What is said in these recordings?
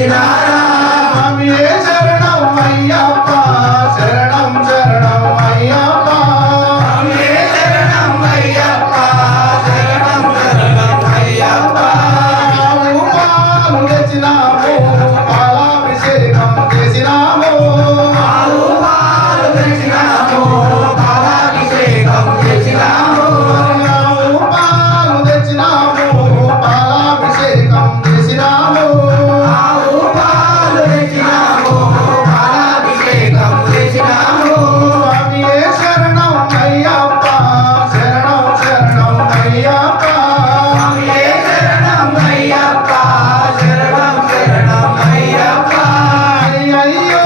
తెచ్చినారా స్వామియే శరణం అయ్యప్ప శరణం శరణం అయ్యప్ప స్వామియే శరణం అయ్యప్ప శరణం శరణం అయ్యప్ప ఆవు పాలు తెచ్చినాము పాలాభిషేకం చేసినాము ఆవు పాలు తెచ్చినాము పాలాభిషేకం చేసినాము ఆవు పాలు తెచ్చినాము పాలాభిషేకం చేసినాము ఆవు పాలు తెచ్చినాము పాలాభిషేకం చేసినాము స్వామియే శరణం అయ్యప్ప శరణం శరణం అయ్యప్ప స్వామియే శరణం అయ్యప్ప శరణం శరణం అయ్యప్ప అయ్యయ్యో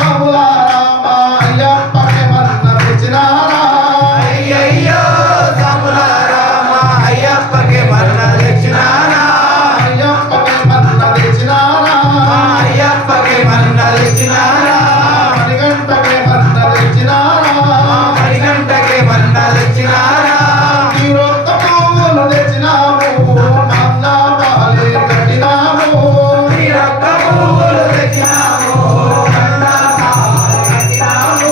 సములారామ అయ్యప్పకి మన్న తెచ్చినారా అయ్యయ్యో సముల రామ అయ్యప్పకి మరణ తెచ్చినారా అయ్యప్పకి మన్న తెచ్చినారా అయ్యప్పకి మరణ తెచ్చినారా మణిగంటకి మన్న తెచ్చినారా మణిగంటకి మరణ తెచ్చినారా తీరొక్క పువ్వులు తెచ్చినాము మన్న పాలే కట్టినాము తీరొక్క పువ్వులు తెచ్చినాము మరణ కట్టినాము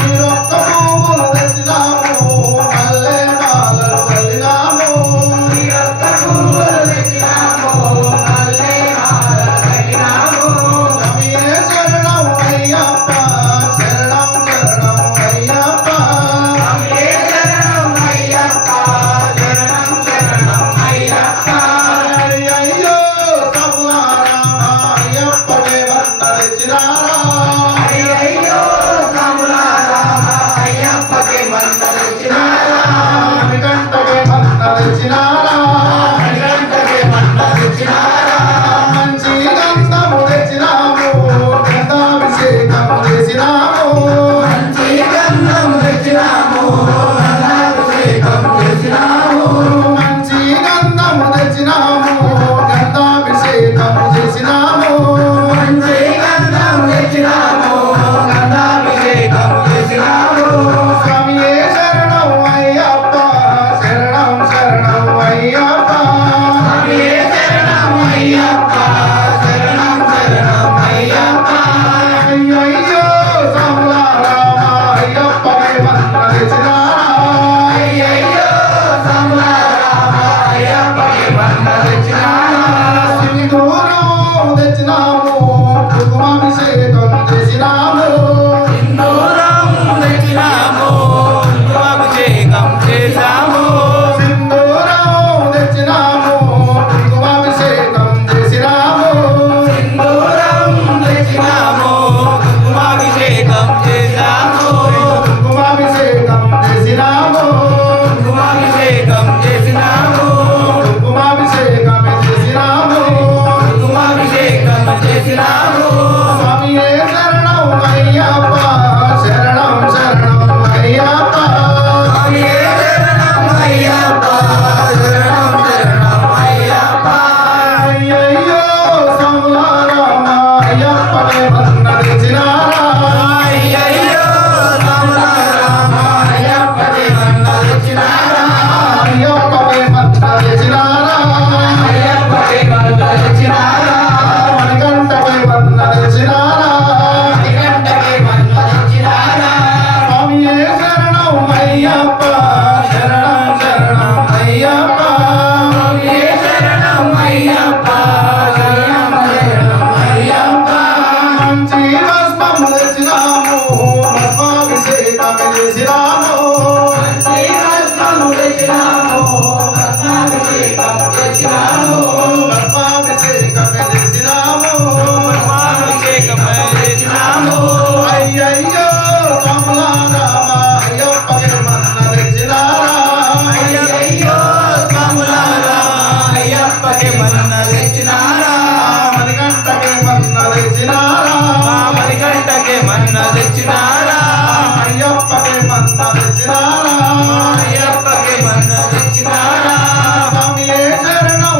తీరొక్క పువ్వులు తెచ్చినాము మల్లె మాలలు వల్లినాము తీరొక్క పువ్వులు తెచ్చినాము మల్లె మాల కట్టినాము స్వామియే శరణం అయ్యప్ప శరణం శరణం అయ్యప్ప స్వామియే శరణం అయ్యప్ప శరణం శరణం అయ్యప్ప అయ్యయ్యో సములారామ అయ్యప్పకే వన్న తెచ్చినారా అయ్యయ్యో సముల రామ అయ్యప్పకి మరణ తెచ్చినారా మణికంఠకే వన్న తెచ్చినారా మణిగంటకి మరణ తెచ్చినారా మంచి గంధము తెచ్చినాము గంధాభిషేకం చేసినాము మంచి గంధం తెచ్చినాము గంధాభిషేకం చేసినాము మంచి గంధము తెచ్చినాము గంధాభిషేకం చేసినాము మంచి గంధం తెచ్చినాము గంధాభిషేకం చేసినాము స్వామియే శరణం అయ్యప్ప శరణం శరణం అయ్యప్ప స్వామియే శరణం అయ్యప్ప శరణం శరణం అయ్యప్ప అయ్యయ్యో సములారామ అయ్యప్పకి వన్న తెచ్చినారా అయ్యయ్యో సముల రామ అయ్యప్పకి మరణ తెచ్చినారా సింధూరం తెచ్చినాము కుంకుమాభిషేకం చేసినాము సింధూరం తెచ్చినాము కుంకుమాభిషేకం చేశాము సింధూరం తెచ్చినాము కుంకుమాభిషేకం చేసినాము సింధూరం తెచ్చినాము కుంకుమాభిషేకం చేశాము కుంకుమాభిషేకం చేసినాము కుంకుమాభిషేకం చేసినాము కుంకుమాభిషేకం చేసినాము కుంకుమాభిషేకం చేసినాము స్వామియే శరణం అయ్యప్ప శరణం శరణం అయ్యప్ప స్వామియే శరణం అయ్యప్ప శరణం శరణం అయ్యప్ప అయ్యయ్యో సములారామ అయ్యప్పకే వన్న తెచ్చినారా అయ్యయ్యో సముల రామ అయ్యప్పకి మరణ తెచ్చినారా అయ్యప్పకే వన్న తెచ్చినారా అయ్యప్పకి మరణ తెచ్చినారా మణికంఠకే వన్న తెచ్చినారా మణిగంటకి మరణ తెచ్చినారా స్వామియే శరణం అయ్యప్ప శరణం శరణం అయ్యప్ప స్వామియే శరణం అయ్యప్ప శరణం శరణం అయ్యప్ప మంచి భస్మం తెచ్చినాము భస్మాభిషేకం చేసినాము మంచి భస్మము తెచ్చినాము భస్మాభిషేకం చేసినాము భస్మాభిషేకం చేసినాము భస్మాభిషేకం చేసినాము అయ్యయ్యో సములారామ అయ్యప్పకి మన్న తెచ్చినారా అయ్యయ్యో సముల రామ అయ్యప్పకి మరణ తెచ్చినారా మణికంఠకి మన్న తెచ్చినారా మణిగంటకి మరణ తెచ్చినారా అయ్యప్పకి మన్న తెచ్చినారా అయ్యప్పకి మరణ తెచ్చినారా స్వామియే శరణం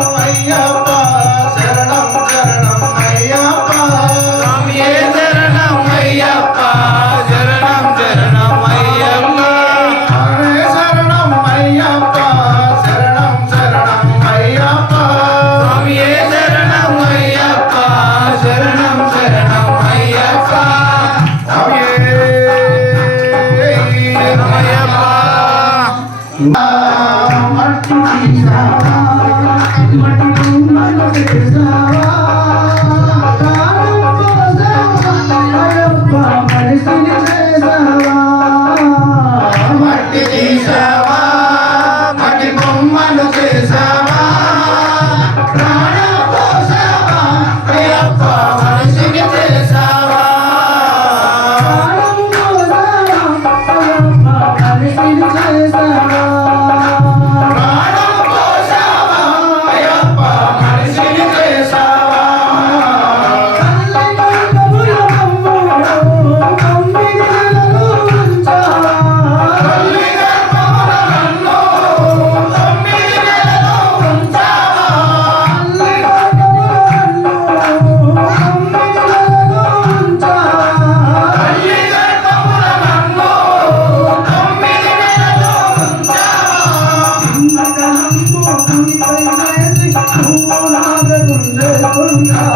గోవిందా